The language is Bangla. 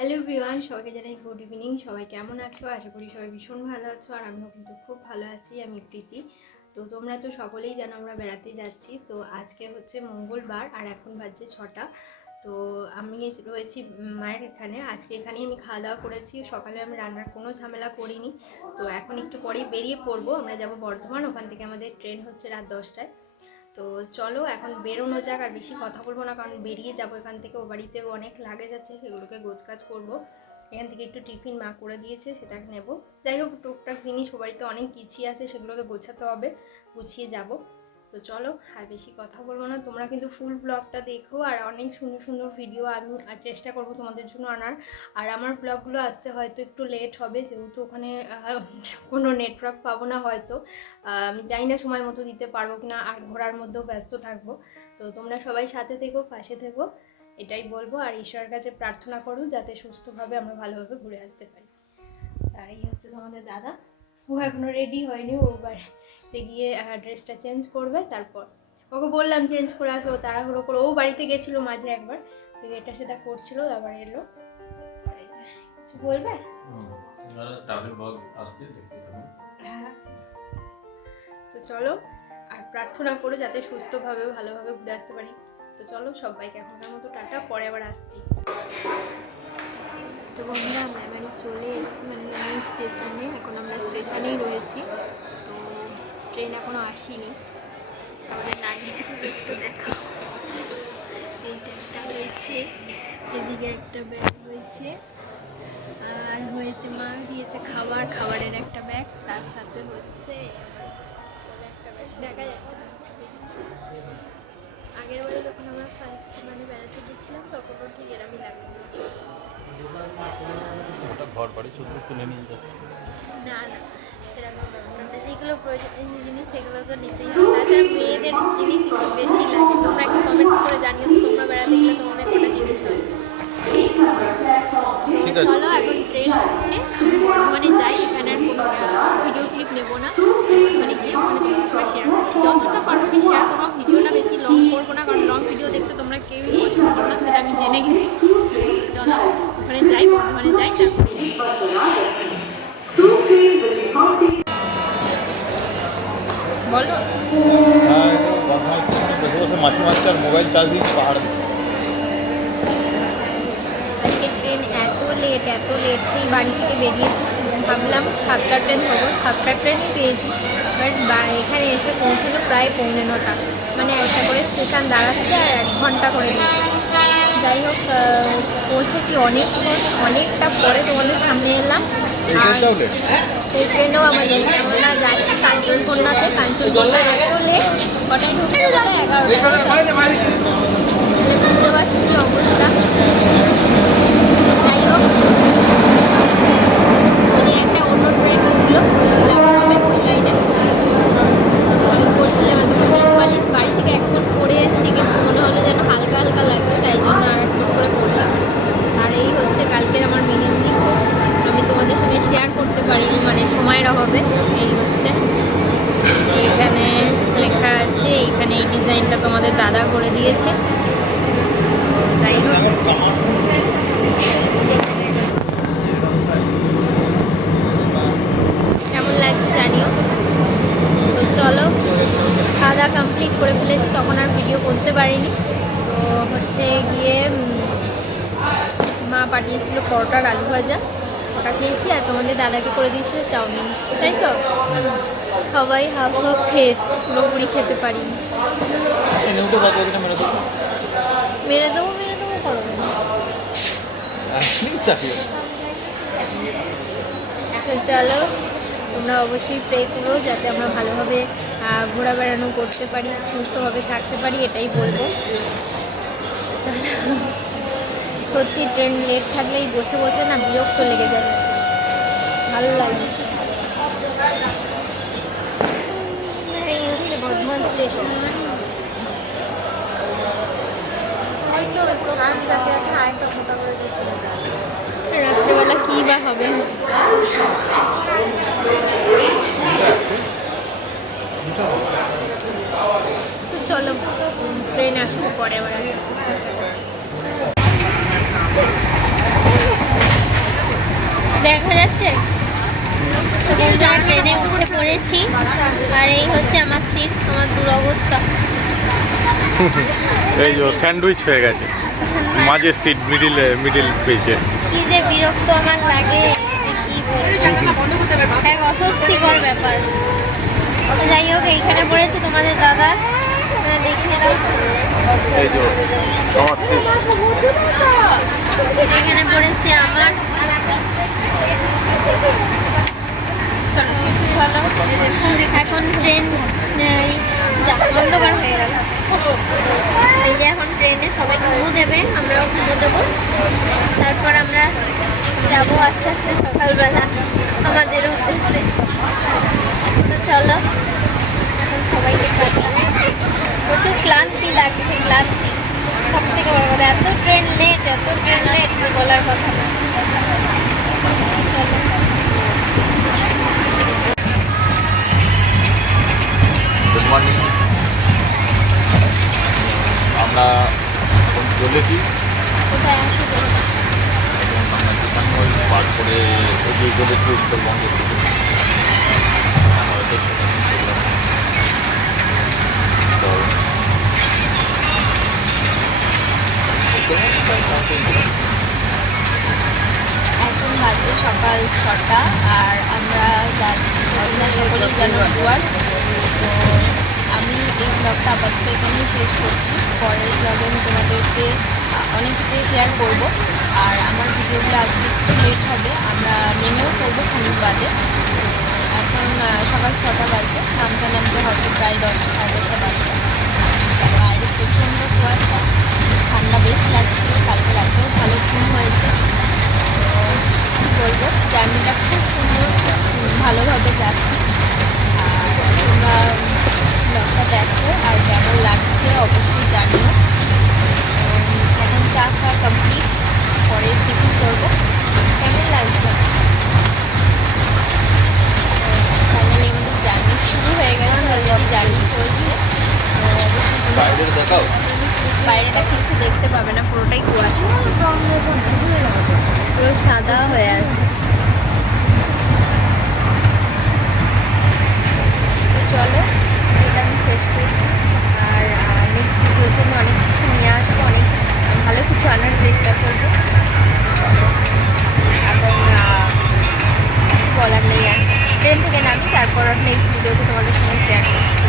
হ্যালো এভরিওয়ান সবাইকে জানাই গুড ইভিনিং সবাই কেমন আছো? আশা করি সবাই ভীষণ ভালো আছো, আর আমিও কিন্তু খুব ভালো আছি, আমি প্রীতি। তো তোমরা তো সকলেই জানো আমরা বেড়াতে যাচ্ছি। তো আজকে হচ্ছে মঙ্গলবার, আর এখন বাজছে ছটা। তো আমি রয়েছি মায়ের এখানে। আজকে এখানেই আমি খাওয়া দাওয়া করেছি। সকালে আমি রান্নার কোনো ঝামেলা করিনি। তো এখন একটু পরেই বেরিয়ে পড়ব। আমরা যাব বর্ধমান। ওখান থেকে আমাদের ট্রেন হচ্ছে রাত দশটায়। তো চলো এখন বেরোনো যাক, আর বেশি কথা বলব না, কারণ বেরিয়ে যাব এখান থেকে। ও বাড়িতেও অনেক লাগে যাচ্ছে সেগুলোকে গোছকাজ করব। এখান থেকে একটু টিফিন মা করে দিয়েছে, সেটা নেব। যাই হোক, টুকটাক জিনিস, ও বাড়িতে অনেক কিছুই আছে, সেগুলোকে গোছাতে হবে, গুছিয়ে যাব। তো চলো, আর বেশি কথা বলব না। তোমরা কিন্তু ফুল ব্লগটা দেখো, আর অনেক সুন্দর সুন্দর ভিডিও আমি চেষ্টা করব তোমাদের জন্য আনার। আর আমার ব্লগগুলো আসতে হয়তো একটু লেট হবে, যেহেতু ওখানে কোনো নেটওয়ার্ক পাবো না হয়তো। আমি জানি না সময় মতো দিতে পারব কি না আর ঘোরার মধ্যেও ব্যস্ত থাকব। তো তোমরা সবাই সাথে থেকো, পাশে থেকো, এটাই বলব। আর ঈশ্বরের কাছে প্রার্থনা করো, যাতে সুস্থভাবে আমরা ভালোভাবে ঘুরে আসতে পারি। আর এই হচ্ছে তোমাদের দাদা। ও এখনও রেডি হয়নি, ও বাড়িতে গিয়ে ড্রেসটা চেঞ্জ করবে, তারপর ওকে বললাম চেঞ্জ করে আসো তাড়াহুড়ো করে, ও বাড়িতে গেছিল মাঝে একবার এটা সেটা করছিল, আবার এলো। কিছু বলবে? তো চলো, আর প্রার্থনা করো যাতে সুস্থভাবে, ভালোভাবে ঘুরে আসতে পারি। তো চলো, সবাইকে এখনকার মতো টাটা, পরে আবার আসছি। তো বন্ধুরা আমরা চলে এসেছি মানে স্টেশনে, এখন আমরা স্টেশনেই রয়েছি। তো ট্রেন এখনও আসেনি। আমাদের লাগেজগুলো একটু দেখো। এইটা একটা রয়েছে এদিকে একটা ব্যাগ রয়েছে। ঘর বাড়ি শুধু তুলে নিয়ে যাচ্ছে। না না যেগুলো প্রয়োজনীয় জিনিস সেগুলো তো নিতেই হবে। তাছাড়া মেয়েদের জিনিস একটু বেশি লাগে। তোমরা একটু কমেন্টস করে জানিও তো তোমরা বেড়াতে গেলে তোমাদের কটা জিনিস চলো এখন ট্রেন হচ্ছে। আমি যাই এখানে আর কোনো ভিডিও ক্লিপ নেব না। মানে গিয়ে ওখানে থেকে সবাই শেয়ার করব। যতটা পারব আমি শেয়ার করব। ভিডিওটা বেশি লং করব না কারণ লং ভিডিও দেখতে তোমরা কেউই পছন্দ করো না সেটা আমি জেনে গেছি। চলো ওখানে যাই বর্ধমানে যাই আর মোবাইল চার্জ পাহাড়। আজকে ট্রেন এত লেট এত লেট সেই বাড়ি থেকে বেরিয়েছি। ভাবলাম সাতটা ট্রেন হব। সাতটা ট্রেনই পেয়েছি। বাট এখানে এসে পৌঁছানো প্রায় পৌনে নটা। মানে একটা করে স্টেশন দাঁড়াচ্ছে আর এক ঘণ্টা করে যাই হোক পৌঁছেছি অনেকক্ষণ অনেকটা পরে তোমাদের সামনে এলাম। আর সেই ট্রেনেও আমাদের আমরা যাচ্ছি কাঞ্চনকন্যাতে। কাঞ্চনকন্যা এত লেট কটায় ঢুকতে এগারোটা বুঝতে পারছি কি অবস্থা যাই হোক ওদিকে একটা অন্য ট্রেন উঠল হবে ওই লাইনে আমি করছিলাম এতক্ষণ নেল পালিশ বাড়ি থেকে এক কোট পরে এসেছি কিন্তু মনে হলো যেন হালকা হালকা লাগবে তাই জন্য আর এক কোট করে পরলাম আর এই হচ্ছে কালকের আমার মেহেন্দি আমি তোমাদের সঙ্গে শেয়ার করতে পারিনি মানে সময়ের অভাবে এই হচ্ছে এইখানে লেখা আছে এইখানে এই ডিজাইনটা তোমাদের দাদা করে দিয়েছে যাই হোক কেমন লাগছে জানিও তো চলো খাওয়া কমপ্লিট করে ফেলেছি, তখন আর ভিডিও করতে পারিনি। তো হচ্ছে গিয়ে মা পাঠিয়েছিল পরোটার আলু ভাজা। ওটা খেয়েছি আর তোমাদের দাদাকে করে দিয়েছিল চাউমিন। তাই তো? সবাই হাফ হাফ খেয়েছি, পুরোপুরি খেতে পারিনি। মেরে দেবো মেরে দেবো তো চলো, তোমরা অবশ্যই প্রে করো যাতে আমরা ভালোভাবে ঘোরা বেড়ানো করতে পারি, সুস্থভাবে থাকতে পারি, এটাই বলব। সত্যি ট্রেন লেট থাকলেই বসে বসে না বিরক্ত লেগে যাবে ভালো লাগে। হচ্ছে বর্ধমান স্টেশন ওই তো রাত্রেবেলা কী বা হবে তো চলো আবার আসব দেখা যাচ্ছে ট্রেনে উঠে পড়েছি। আর এই হচ্ছে আমার সিট আমার দুরবস্থা। এই যে স্যান্ডউইচ হয়ে গেছে। মাঝের সিট মিডিল মিডিল পেয়েছে কি যে বিরক্ত আমার লাগে কি এক অস্বস্তিকর ব্যাপার। যাই হোক এইখানে পড়েছে তোমাদের দাদা। দেখে নাও। এখানে পড়েছে আমার। এখন ট্রেন অন্ধকার এই যে এখন ট্রেনে সবাই ঘুমো দেবে, আমরাও ঘুমো দেবো। তারপর আমরা যাব আস্তে আস্তে সকালবেলা। আমাদের এখন চলেছি কোথায় আসো বলো কিষানগঞ্জ পার করে এগিয়ে চলেছি উত্তরবঙ্গের দিকে এখন বাজে সকাল ছটা, আর আমরা যাচ্ছি তোমরা এই ব্লগটা আপাতত এখানেই শেষ করছি। পরের ব্লগে আমি তোমাদেরকে অনেক কিছু শেয়ার করব। আর আমার ভিডিওগুলো আসতে একটু লেট হবে, আমরা নেমেও করব খানিক বাদে। এখন সকাল ছটা বাজে, নামতে নামতে হয়তো প্রায় দশটা, সাড়ে দশটা বাজবে বাইরে প্রচণ্ড কুয়াশা, ঠান্ডা বেশ লাগছে, কালকে রাতেও ভালো ঘুম হয়েছে। তো বলব, জার্নিটা খুব সুন্দর, ভালোভাবে যাচ্ছি। ব্লগটা দেখো আর কেমন লাগছে অবশ্যই জানিও। এখন চা খাওয়া কমপ্লিট পরে টিফিন করব। কেমন লাগছে? ফাইনালি আমাদের জার্নি শুরু হয়ে গেছে অলরেডি জার্নি চলছে। বাইরেটা কিছু দেখতে পাবে না পুরোটাই কুয়াশা। পুরো সাদা হয়ে আছে। আমরা নেক্সট ভিডিওতে তোমাদের সঙ্গে শেয়ার করছি